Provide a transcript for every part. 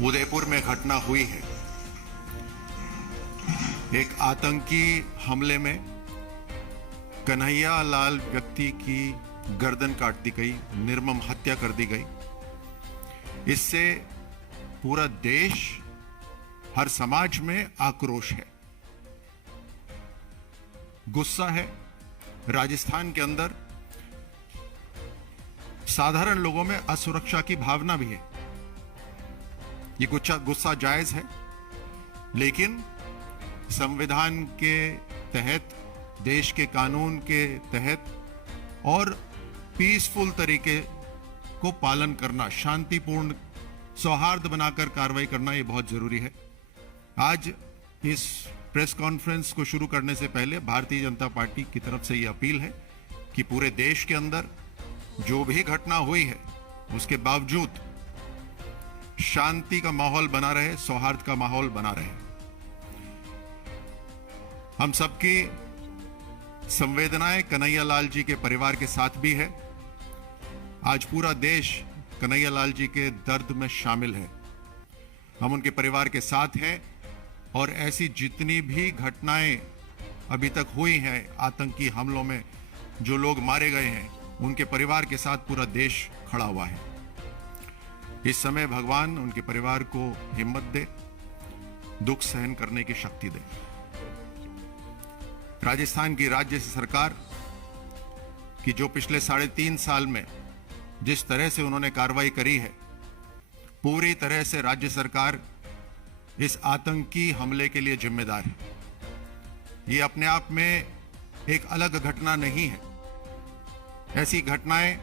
उदयपुर में घटना हुई है। एक आतंकी हमले में कन्हैया लाल व्यक्ति की गर्दन काट दी गई, निर्मम हत्या कर दी गई। इससे पूरा देश, हर समाज में आक्रोश है, गुस्सा है। राजस्थान के अंदर साधारण लोगों में असुरक्षा की भावना भी है। ये गुस्सा जायज है, लेकिन संविधान के तहत, देश के कानून के तहत और पीसफुल तरीके को पालन करना, शांतिपूर्ण सौहार्द बनाकर कार्रवाई करना, ये बहुत जरूरी है। आज इस प्रेस कॉन्फ्रेंस को शुरू करने से पहले भारतीय जनता पार्टी की तरफ से यह अपील है कि पूरे देश के अंदर जो भी घटना हुई है उसके बावजूद शांति का माहौल बना रहे, सौहार्द का माहौल बना रहे। हम सबकी संवेदनाएं कन्हैया लाल जी के परिवार के साथ भी है। आज पूरा देश कन्हैया लाल जी के दर्द में शामिल है। हम उनके परिवार के साथ हैं और ऐसी जितनी भी घटनाएं अभी तक हुई हैं, आतंकी हमलों में जो लोग मारे गए हैं, उनके परिवार के साथ पूरा देश खड़ा हुआ है। इस समय भगवान उनके परिवार को हिम्मत दे, दुख सहन करने की शक्ति दे। राजस्थान की राज्य सरकार की जो पिछले 3.5 साल में जिस तरह से उन्होंने कार्रवाई करी है, पूरी तरह से राज्य सरकार इस आतंकी हमले के लिए जिम्मेदार है। ये अपने आप में एक अलग घटना नहीं है। ऐसी घटनाएं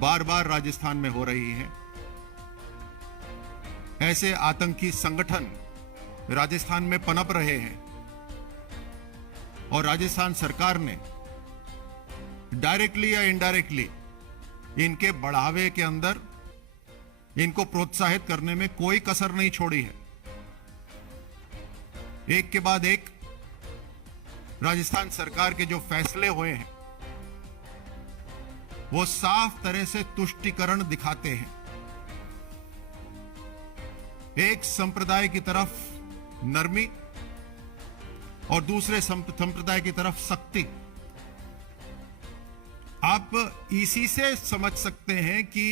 बार बार राजस्थान में हो रही हैं। ऐसे आतंकी संगठन राजस्थान में पनप रहे हैं और राजस्थान सरकार ने डायरेक्टली या इनडायरेक्टली इनके बढ़ावे के अंदर इनको प्रोत्साहित करने में कोई कसर नहीं छोड़ी है। एक के बाद एक राजस्थान सरकार के जो फैसले हुए हैं वो साफ तरह से तुष्टीकरण दिखाते हैं। एक संप्रदाय की तरफ नरमी और दूसरे संप्रदाय की तरफ सख्ती। आप इसी से समझ सकते हैं कि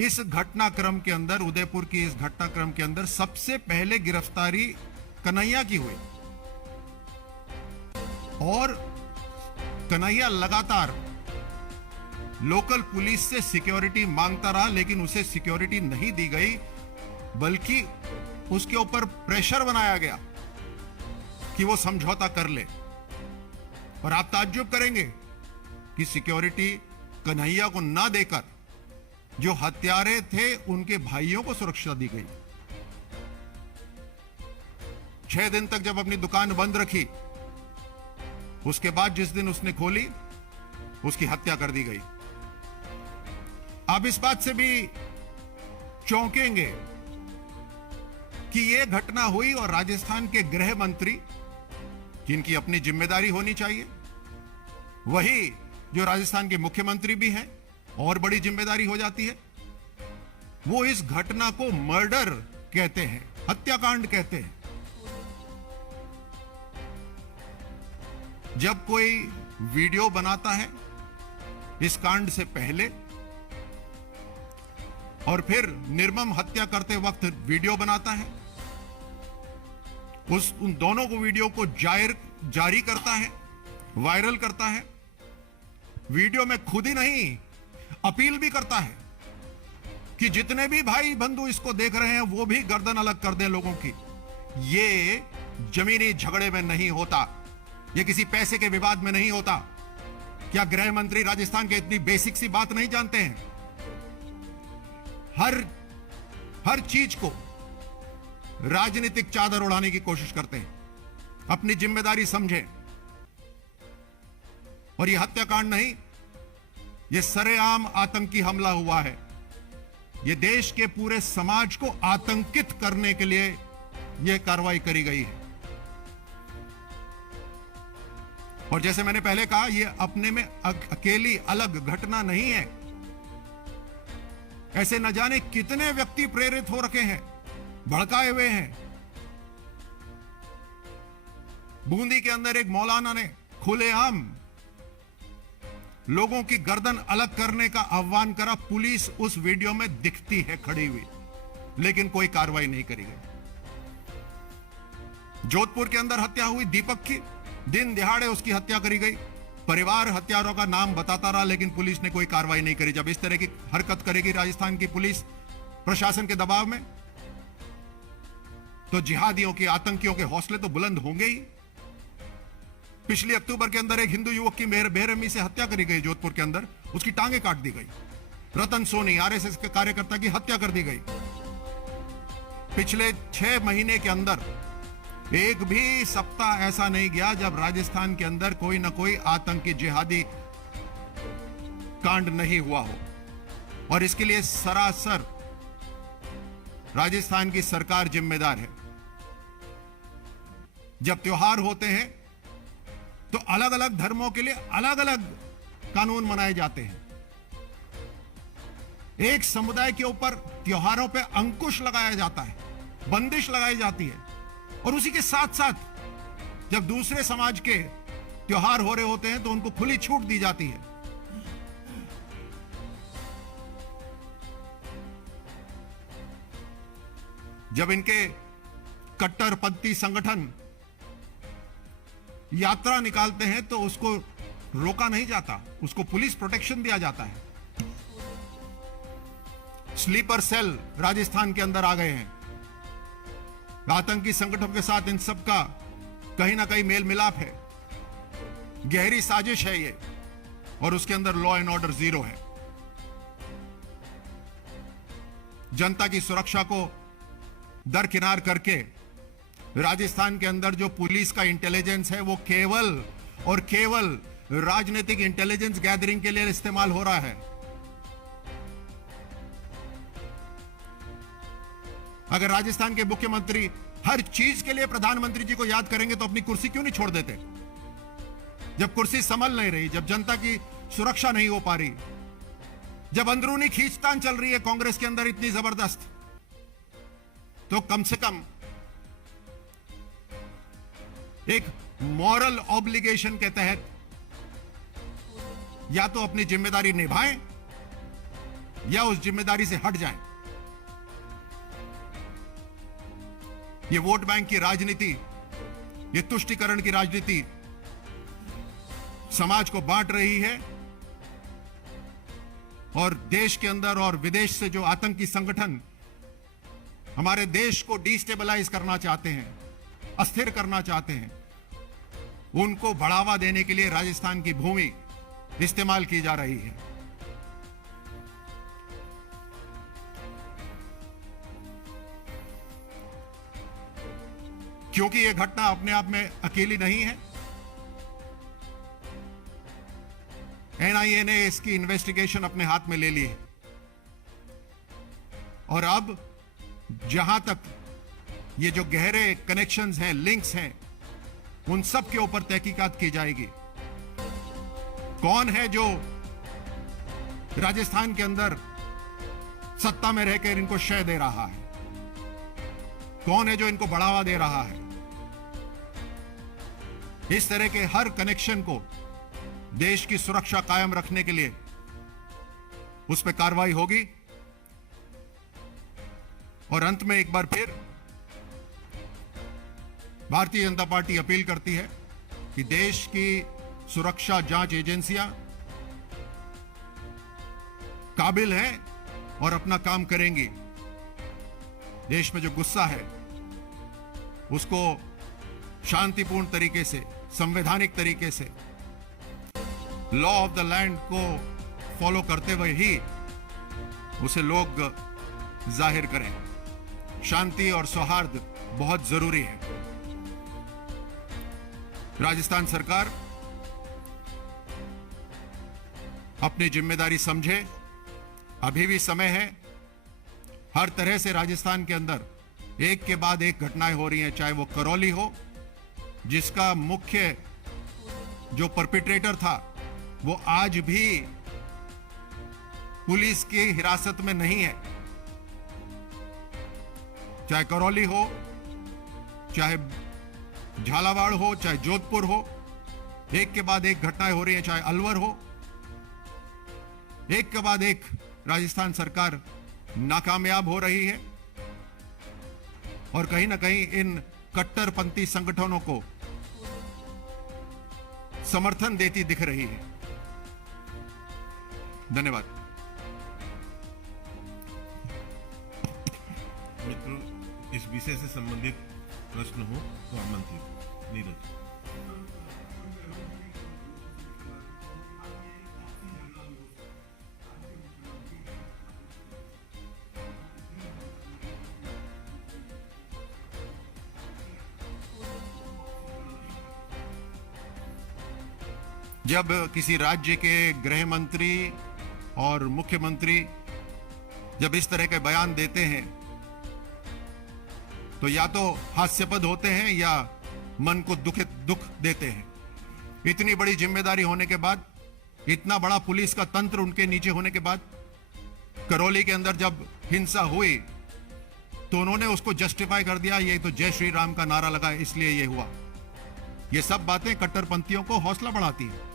इस घटनाक्रम के अंदर, उदयपुर की इस घटनाक्रम के अंदर सबसे पहले गिरफ्तारी कन्हैया की हुई और कन्हैया लगातार लोकल पुलिस से सिक्योरिटी मांगता रहा, लेकिन उसे सिक्योरिटी नहीं दी गई, बल्कि उसके ऊपर प्रेशर बनाया गया कि वो समझौता कर ले। और आप ताज्जुब करेंगे कि सिक्योरिटी कन्हैया को ना देकर जो हत्यारे थे उनके भाइयों को सुरक्षा दी गई। 6 दिन तक जब अपनी दुकान बंद रखी, उसके बाद जिस दिन उसने खोली, उसकी हत्या कर दी गई। आप इस बात से भी चौंकेंगे कि यह घटना हुई और राजस्थान के गृह मंत्री, जिनकी अपनी जिम्मेदारी होनी चाहिए, वही जो राजस्थान के मुख्यमंत्री भी हैं, और बड़ी जिम्मेदारी हो जाती है, वो इस घटना को मर्डर कहते हैं, हत्याकांड कहते हैं। जब कोई वीडियो बनाता है इस कांड से पहले और फिर निर्मम हत्या करते वक्त वीडियो बनाता है, उन दोनों को वीडियो को जारी करता है, वायरल करता है, वीडियो में खुद ही नहीं अपील भी करता है कि जितने भी भाई बंधु इसको देख रहे हैं वो भी गर्दन अलग कर दें लोगों की। ये जमीनी झगड़े में नहीं होता, ये किसी पैसे के विवाद में नहीं होता। क्या गृह मंत्री राजस्थान के इतनी बेसिक सी बात नहीं जानते हैं? हर चीज को राजनीतिक चादर उड़ाने की कोशिश करते हैं। अपनी जिम्मेदारी समझें। और यह हत्याकांड नहीं, यह सरेआम आतंकी हमला हुआ है। यह देश के पूरे समाज को आतंकित करने के लिए यह कार्रवाई करी गई है। और जैसे मैंने पहले कहा, यह अपने में अकेली अलग घटना नहीं है। ऐसे न जाने कितने व्यक्ति प्रेरित हो रखे हैं, भड़काए हुए हैं। बूंदी के अंदर एक मौलाना ने खुलेआम लोगों की गर्दन अलग करने का आह्वान करा। पुलिस उस वीडियो में दिखती है खड़ी हुई, लेकिन कोई कार्रवाई नहीं करी गई। जोधपुर के अंदर हत्या हुई दीपक की, दिन दिहाड़े उसकी हत्या करी गई। परिवार हत्यारों का नाम बताता रहा, लेकिन पुलिस ने कोई कार्रवाई नहीं करी। जब इस तरह की हरकत करेगी राजस्थान की पुलिस प्रशासन के दबाव में, तो जिहादियों के, आतंकियों के हौसले तो बुलंद होंगे ही। पिछले अक्टूबर के अंदर एक हिंदू युवक की बेरहमी से हत्या करी गई जोधपुर के अंदर, उसकी टांगें काट दी गई। रतन सोनी आरएसएस के कार्यकर्ता की हत्या कर दी गई। पिछले 6 महीने के अंदर एक भी सप्ताह ऐसा नहीं गया जब राजस्थान के अंदर कोई ना कोई आतंकी जिहादी कांड नहीं हुआ हो। और इसके लिए सरासर राजस्थान की सरकार जिम्मेदार है। जब त्योहार होते हैं तो अलग अलग धर्मों के लिए अलग अलग कानून मनाए जाते हैं। एक समुदाय के ऊपर त्योहारों पे अंकुश लगाया जाता है, बंदिश लगाई जाती है, और उसी के साथ साथ जब दूसरे समाज के त्योहार हो रहे होते हैं तो उनको खुली छूट दी जाती है। जब इनके कट्टरपंथी संगठन यात्रा निकालते हैं तो उसको रोका नहीं जाता, उसको पुलिस प्रोटेक्शन दिया जाता है। स्लीपर सेल राजस्थान के अंदर आ गए हैं। आतंकी संगठनों के साथ इन सब का कहीं ना कहीं मेल मिलाप है, गहरी साजिश है ये, और उसके अंदर लॉ एंड ऑर्डर जीरो है। जनता की सुरक्षा को दरकिनार करके राजस्थान के अंदर जो पुलिस का इंटेलिजेंस है वो केवल और केवल राजनीतिक इंटेलिजेंस गैदरिंग के लिए इस्तेमाल हो रहा है। अगर राजस्थान के मुख्यमंत्री हर चीज के लिए प्रधानमंत्री जी को याद करेंगे तो अपनी कुर्सी क्यों नहीं छोड़ देते? जब कुर्सी संभल नहीं रही, जब जनता की सुरक्षा नहीं हो पा रही, जब अंदरूनी खींचतान चल रही है कांग्रेस के अंदर इतनी जबरदस्त, तो कम से कम एक मॉरल ऑब्लिगेशन के तहत या तो अपनी जिम्मेदारी निभाएं या उस जिम्मेदारी से हट जाएं। ये वोट बैंक की राजनीति, ये तुष्टीकरण की राजनीति समाज को बांट रही है, और देश के अंदर और विदेश से जो आतंकी संगठन हमारे देश को डिस्टेबलाइज करना चाहते हैं, अस्थिर करना चाहते हैं, उनको बढ़ावा देने के लिए राजस्थान की भूमि इस्तेमाल की जा रही है। क्योंकि यह घटना अपने आप में अकेली नहीं है। एनआईए ने इसकी इन्वेस्टिगेशन अपने हाथ में ले ली है, और अब जहां तक ये जो गहरे कनेक्शंस हैं, लिंक्स हैं, उन सब के ऊपर तहकीकात की जाएगी। कौन है जो राजस्थान के अंदर सत्ता में रहकर इनको शय दे रहा है, कौन है जो इनको बढ़ावा दे रहा है। इस तरह के हर कनेक्शन को देश की सुरक्षा कायम रखने के लिए उस पर कार्रवाई होगी। और अंत में एक बार फिर भारतीय जनता पार्टी अपील करती है कि देश की सुरक्षा जांच एजेंसियां काबिल हैं और अपना काम करेंगी। देश में जो गुस्सा है उसको शांतिपूर्ण तरीके से, संवैधानिक तरीके से, लॉ ऑफ द लैंड को फॉलो करते हुए ही उसे लोग जाहिर करें। शांति और सौहार्द बहुत जरूरी है। राजस्थान सरकार अपनी जिम्मेदारी समझे, अभी भी समय है। हर तरह से राजस्थान के अंदर एक के बाद एक घटनाएं हो रही हैं, चाहे वो करौली हो, जिसका मुख्य जो परपिट्रेटर था वो आज भी पुलिस की हिरासत में नहीं है। चाहे करौली हो, चाहे झालावाड़ हो, चाहे जोधपुर हो, एक के बाद एक घटनाएं हो रही हैं, चाहे अलवर हो, एक के बाद एक राजस्थान सरकार नाकामयाब हो रही है और कहीं ना कहीं इन कट्टरपंथी संगठनों को समर्थन देती दिख रही है। धन्यवाद। मित्रों, इस विषय से संबंधित प्रश्न हो तो आमंत्रित। नीरज। जब किसी राज्य के गृह मंत्री और मुख्यमंत्री जब इस तरह के बयान देते हैं तो या तो हास्यास्पद होते हैं या मन को दुख देते हैं। इतनी बड़ी जिम्मेदारी होने के बाद, इतना बड़ा पुलिस का तंत्र उनके नीचे होने के बाद, करौली के अंदर जब हिंसा हुई तो उन्होंने उसको जस्टिफाई कर दिया, ये तो जय श्री राम का नारा लगा इसलिए ये हुआ। ये सब बातें कट्टरपंथियों को हौसला बढ़ाती हैं।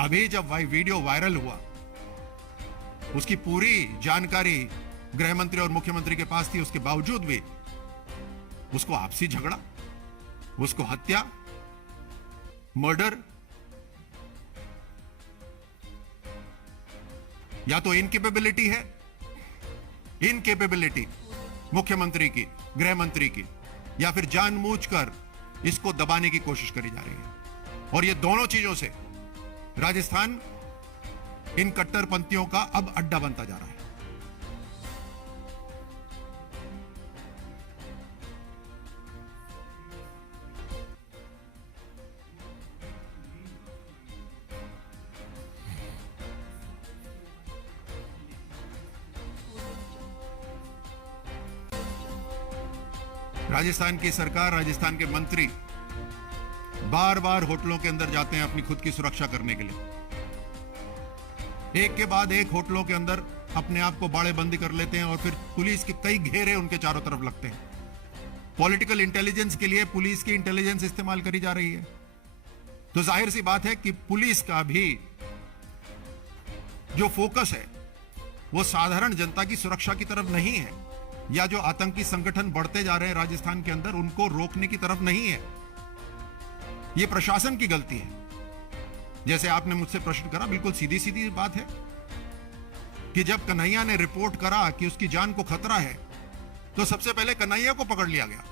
अभी जब वीडियो वायरल हुआ, उसकी पूरी जानकारी गृह मंत्री और मुख्यमंत्री के पास थी, उसके बावजूद भी उसको आपसी झगड़ा, उसको हत्या, मर्डर, या तो इनकेपेबिलिटी है, इनकेपेबिलिटी मुख्यमंत्री की, गृह मंत्री की, या फिर जानबूझकर इसको दबाने की कोशिश करी जा रही है। और ये दोनों चीजों से राजस्थान इन कट्टरपंथियों का अब अड्डा बनता जा रहा है। राजस्थान की सरकार, राजस्थान के मंत्री बार बार होटलों के अंदर जाते हैं अपनी खुद की सुरक्षा करने के लिए। एक के बाद एक होटलों के अंदर अपने आप को बाड़ेबंदी कर लेते हैं और फिर पुलिस के कई घेरे उनके चारों तरफ लगते हैं। पॉलिटिकल इंटेलिजेंस के लिए पुलिस की इंटेलिजेंस इस्तेमाल करी जा रही है। तो जाहिर सी बात है कि पुलिस का भी जो फोकस है वो साधारण जनता की सुरक्षा की तरफ नहीं है, या जो आतंकी संगठन बढ़ते जा रहे हैं राजस्थान के अंदर उनको रोकने की तरफ नहीं है। यह प्रशासन की गलती है। जैसे आपने मुझसे प्रश्न करा, बिल्कुल सीधी सीधी बात है कि जब कन्हैया ने रिपोर्ट करा कि उसकी जान को खतरा है तो सबसे पहले कन्हैया को पकड़ लिया गया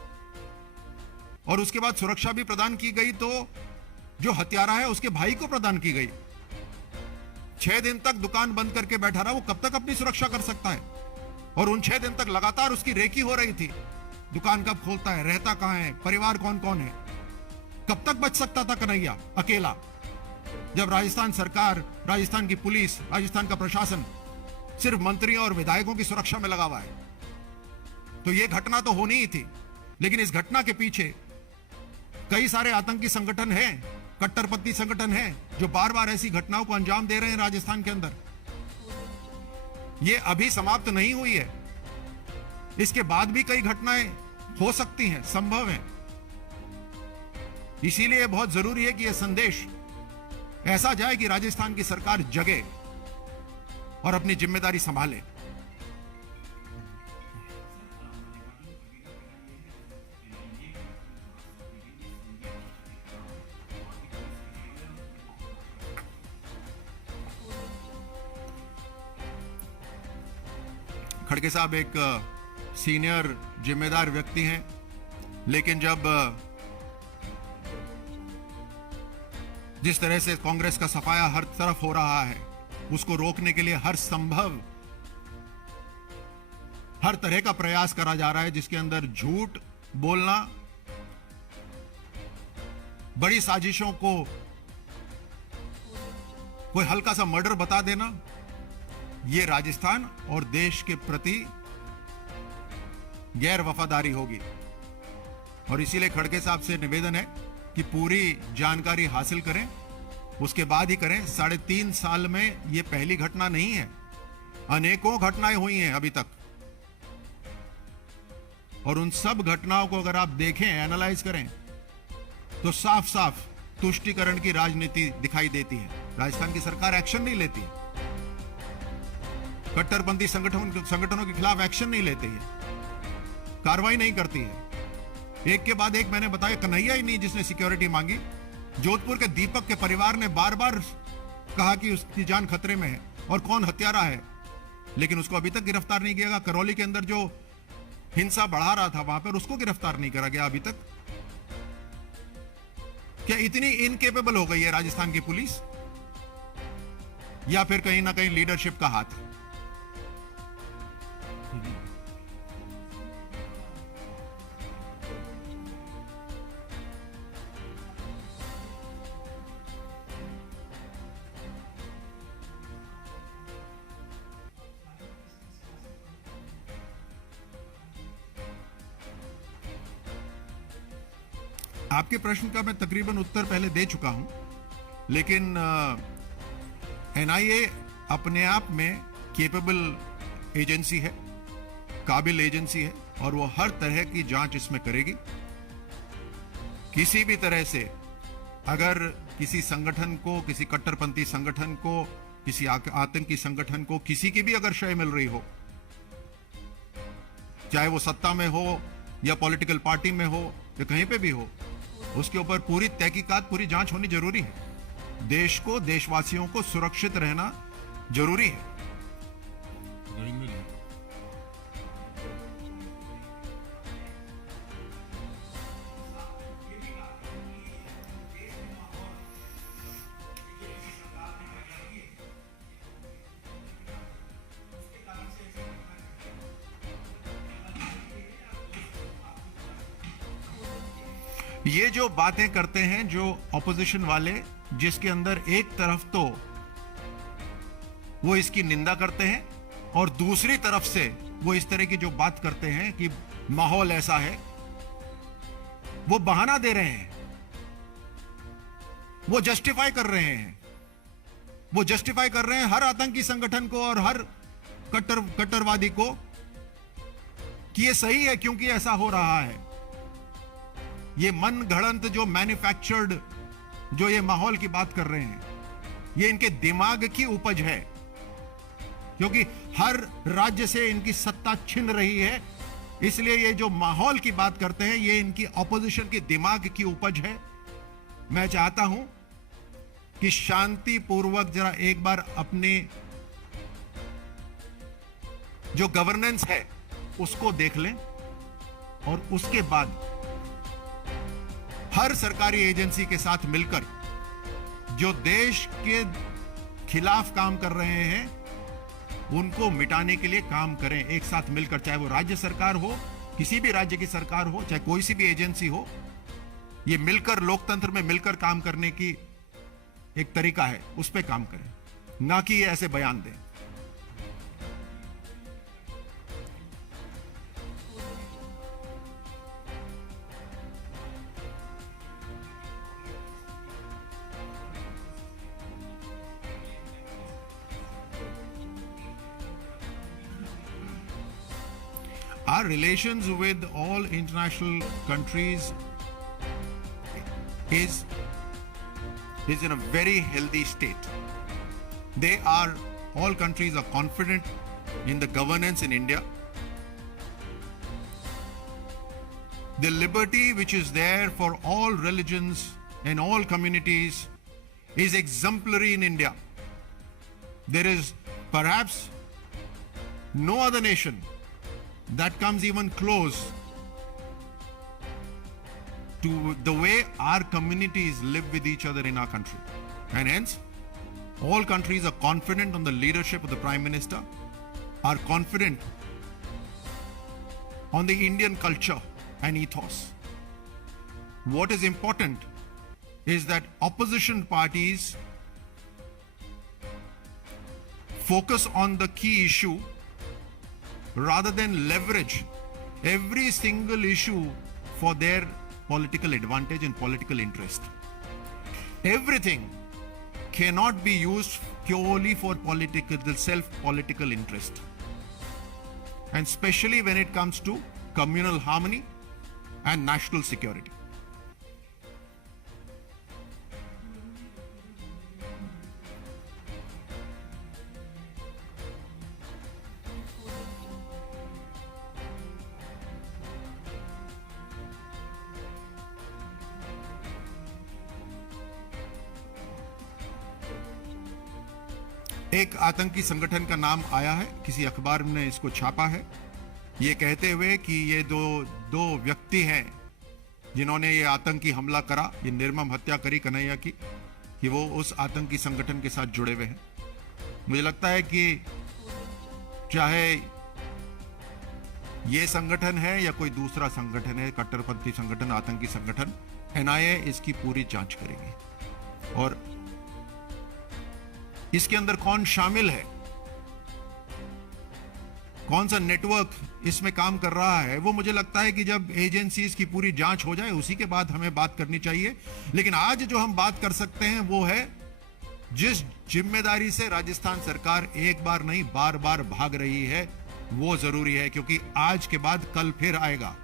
और उसके बाद सुरक्षा भी प्रदान की गई, तो जो हत्यारा है उसके भाई को प्रदान की गई। 6 दिन तक दुकान बंद करके बैठा रहा, वो कब तक अपनी सुरक्षा कर सकता है? और उन 6 दिन तक लगातार उसकी रेकी हो रही थी। दुकान कब खोलता है, रहता कहां है, परिवार कौन कौन है, कब तक बच सकता था कन्हैया अकेला? जब राजस्थान सरकार, राजस्थान की पुलिस, राजस्थान का प्रशासन सिर्फ मंत्रियों और विधायकों की सुरक्षा में लगा हुआ है, तो यह घटना तो होनी ही थी। लेकिन इस घटना के पीछे कई सारे आतंकी संगठन हैं, कट्टरपंथी संगठन हैं, जो बार बार ऐसी घटनाओं को अंजाम दे रहे हैं राजस्थान के अंदर। यह अभी समाप्त नहीं हुई है, इसके बाद भी कई घटनाएं हो सकती हैं, संभव है। इसीलिए बहुत जरूरी है कि यह संदेश ऐसा जाए कि राजस्थान की सरकार जगे और अपनी जिम्मेदारी संभाले। खड़गे साहब एक सीनियर जिम्मेदार व्यक्ति हैं, लेकिन जब जिस तरह से कांग्रेस का सफाया हर तरफ हो रहा है, उसको रोकने के लिए हर संभव, हर तरह का प्रयास करा जा रहा है, जिसके अंदर झूठ बोलना, बड़ी साजिशों को कोई हल्का सा मर्डर बता देना, यह राजस्थान और देश के प्रति गैर वफादारी होगी। और इसीलिए खड़गे साहब से निवेदन है कि पूरी जानकारी हासिल करें उसके बाद ही करें। 3.5 साल में यह पहली घटना नहीं है, अनेकों घटनाएं हुई हैं अभी तक, और उन सब घटनाओं को अगर आप देखें, एनालाइज करें, तो साफ साफ तुष्टीकरण की राजनीति दिखाई देती है। राजस्थान की सरकार एक्शन नहीं लेती, कट्टरपंथी संगठनों के खिलाफ एक्शन नहीं लेती है, कार्रवाई नहीं करती है। एक के बाद एक मैंने बताया, कन्हैया ही नहीं जिसने सिक्योरिटी मांगी। जोधपुर के दीपक के परिवार ने बार बार कहा कि उसकी जान खतरे में है और कौन हत्यारा है, लेकिन उसको अभी तक गिरफ्तार नहीं किया गया। करौली के अंदर जो हिंसा बढ़ा रहा था वहां पर उसको गिरफ्तार नहीं करा गया अभी तक। क्या इतनी इनकेपेबल हो गई है राजस्थान की पुलिस, या फिर कहीं ना कहीं लीडरशिप का हाथ? आपके प्रश्न का मैं तकरीबन उत्तर पहले दे चुका हूं, लेकिन एनआईए अपने आप में केपेबल एजेंसी है, काबिल एजेंसी है, और वो हर तरह की जांच इसमें करेगी। किसी भी तरह से अगर किसी संगठन को, किसी कट्टरपंथी संगठन को, किसी आतंकी संगठन को किसी की भी अगर शय मिल रही हो, चाहे वो सत्ता में हो या पॉलिटिकल पार्टी में हो या कहीं पे भी हो, उसके ऊपर पूरी तहकीकात, पूरी जांच होनी जरूरी है। देश को, देशवासियों को सुरक्षित रहना जरूरी है। ये जो बातें करते हैं जो ऑपोजिशन वाले, जिसके अंदर एक तरफ तो वो इसकी निंदा करते हैं और दूसरी तरफ से वो इस तरह की जो बात करते हैं कि माहौल ऐसा है, वो बहाना दे रहे हैं, वो जस्टिफाई कर रहे हैं, वो जस्टिफाई कर रहे हैं हर आतंकी संगठन को और हर कट्टरवादी को कि ये सही है क्योंकि ऐसा हो रहा है। ये मन घड़ंत जो मैन्युफैक्चर्ड जो ये माहौल की बात कर रहे हैं, ये इनके दिमाग की उपज है, क्योंकि हर राज्य से इनकी सत्ता छिन रही है। इसलिए ये जो माहौल की बात करते हैं, ये इनकी ऑपोजिशन के दिमाग की उपज है। मैं चाहता हूं कि शांतिपूर्वक जरा एक बार अपने जो गवर्नेंस है उसको देख लें, और उसके बाद हर सरकारी एजेंसी के साथ मिलकर जो देश के खिलाफ काम कर रहे हैं उनको मिटाने के लिए काम करें, एक साथ मिलकर। चाहे वो राज्य सरकार हो, किसी भी राज्य की सरकार हो, चाहे कोई सी भी एजेंसी हो, ये मिलकर, लोकतंत्र में मिलकर काम करने की एक तरीका है, उस पर काम करें, ना कि ये ऐसे बयान दें। Our relations with all international countries is in a very healthy state. All countries are confident in the governance in India. The liberty which is there for all religions and all communities is exemplary in India. There is perhaps no other nation that comes even close to the way our communities live with each other in our country. And hence, all countries are confident on the leadership of the Prime Minister, are confident on the Indian culture and ethos. What is important is that opposition parties focus on the key issue rather than leverage every single issue for their political advantage and political interest. Everything cannot be used purely for political, self-political interest. And especially when it comes to communal harmony and national security. एक आतंकी संगठन का नाम आया है, किसी अखबार ने इसको छापा है, ये कहते हुए कि ये दो व्यक्ति हैं जिन्होंने ये आतंकी हमला करा, ये निर्मम हत्या करी कन्हैया की, कि वो उस आतंकी संगठन के साथ जुड़े हुए हैं। मुझे लगता है कि चाहे ये संगठन है या कोई दूसरा संगठन है, कट्टरपंथी संगठन, आतंकी संगठन, एनआईए इसकी पूरी जांच करेगी और इसके अंदर कौन शामिल है, कौन सा नेटवर्क इसमें काम कर रहा है, वो मुझे लगता है कि जब एजेंसीज की पूरी जांच हो जाए उसी के बाद हमें बात करनी चाहिए। लेकिन आज जो हम बात कर सकते हैं वो है जिस जिम्मेदारी से राजस्थान सरकार एक बार नहीं बार बार भाग रही है, वो जरूरी है, क्योंकि आज के बाद कल फिर आएगा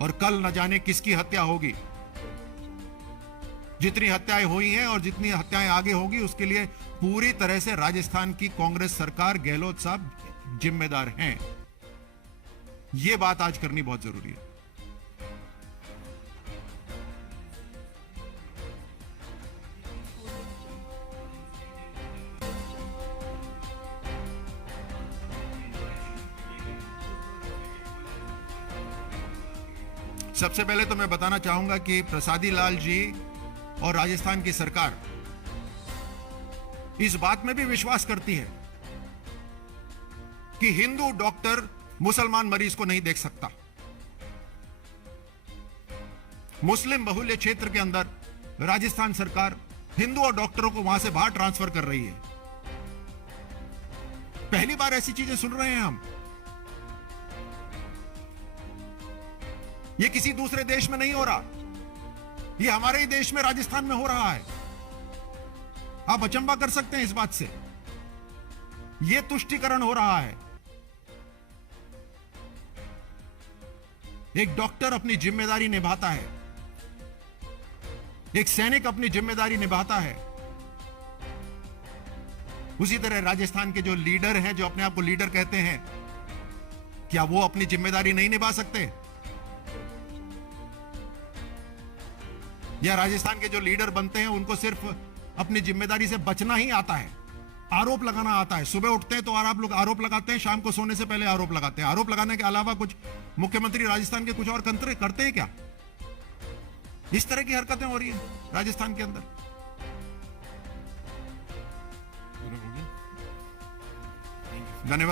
और कल न जाने किसकी हत्या होगी। जितनी हत्याएं हुई हैं और जितनी हत्याएं आगे होगी उसके लिए पूरी तरह से राजस्थान की कांग्रेस सरकार, गहलोत साहब जिम्मेदार हैं। यह बात आज करनी बहुत जरूरी है। सबसे पहले तो मैं बताना चाहूंगा कि प्रसादी लाल जी और राजस्थान की सरकार इस बात में भी विश्वास करती है कि हिंदू डॉक्टर मुसलमान मरीज को नहीं देख सकता। मुस्लिम बहुल्य क्षेत्र के अंदर राजस्थान सरकार हिंदू और डॉक्टरों को वहां से बाहर ट्रांसफर कर रही है। पहली बार ऐसी चीजें सुन रहे हैं हम। ये किसी दूसरे देश में नहीं हो रहा, ये हमारे ही देश में राजस्थान में हो रहा है। आप अचंभा कर सकते हैं इस बात से। ये तुष्टीकरण हो रहा है। एक डॉक्टर अपनी जिम्मेदारी निभाता है, एक सैनिक अपनी जिम्मेदारी निभाता है, उसी तरह राजस्थान के जो लीडर हैं, जो अपने आप को लीडर कहते हैं, क्या वो अपनी जिम्मेदारी नहीं निभा सकते? या राजस्थान के जो लीडर बनते हैं उनको सिर्फ अपनी जिम्मेदारी से बचना ही आता है, आरोप लगाना आता है? सुबह उठते हैं तो आप लोग आरोप लगाते हैं, शाम को सोने से पहले आरोप लगाते हैं। आरोप लगाने के अलावा कुछ मुख्यमंत्री राजस्थान के कुछ और करते हैं क्या? इस तरह की हरकतें हो रही है राजस्थान के अंदर। धन्यवाद।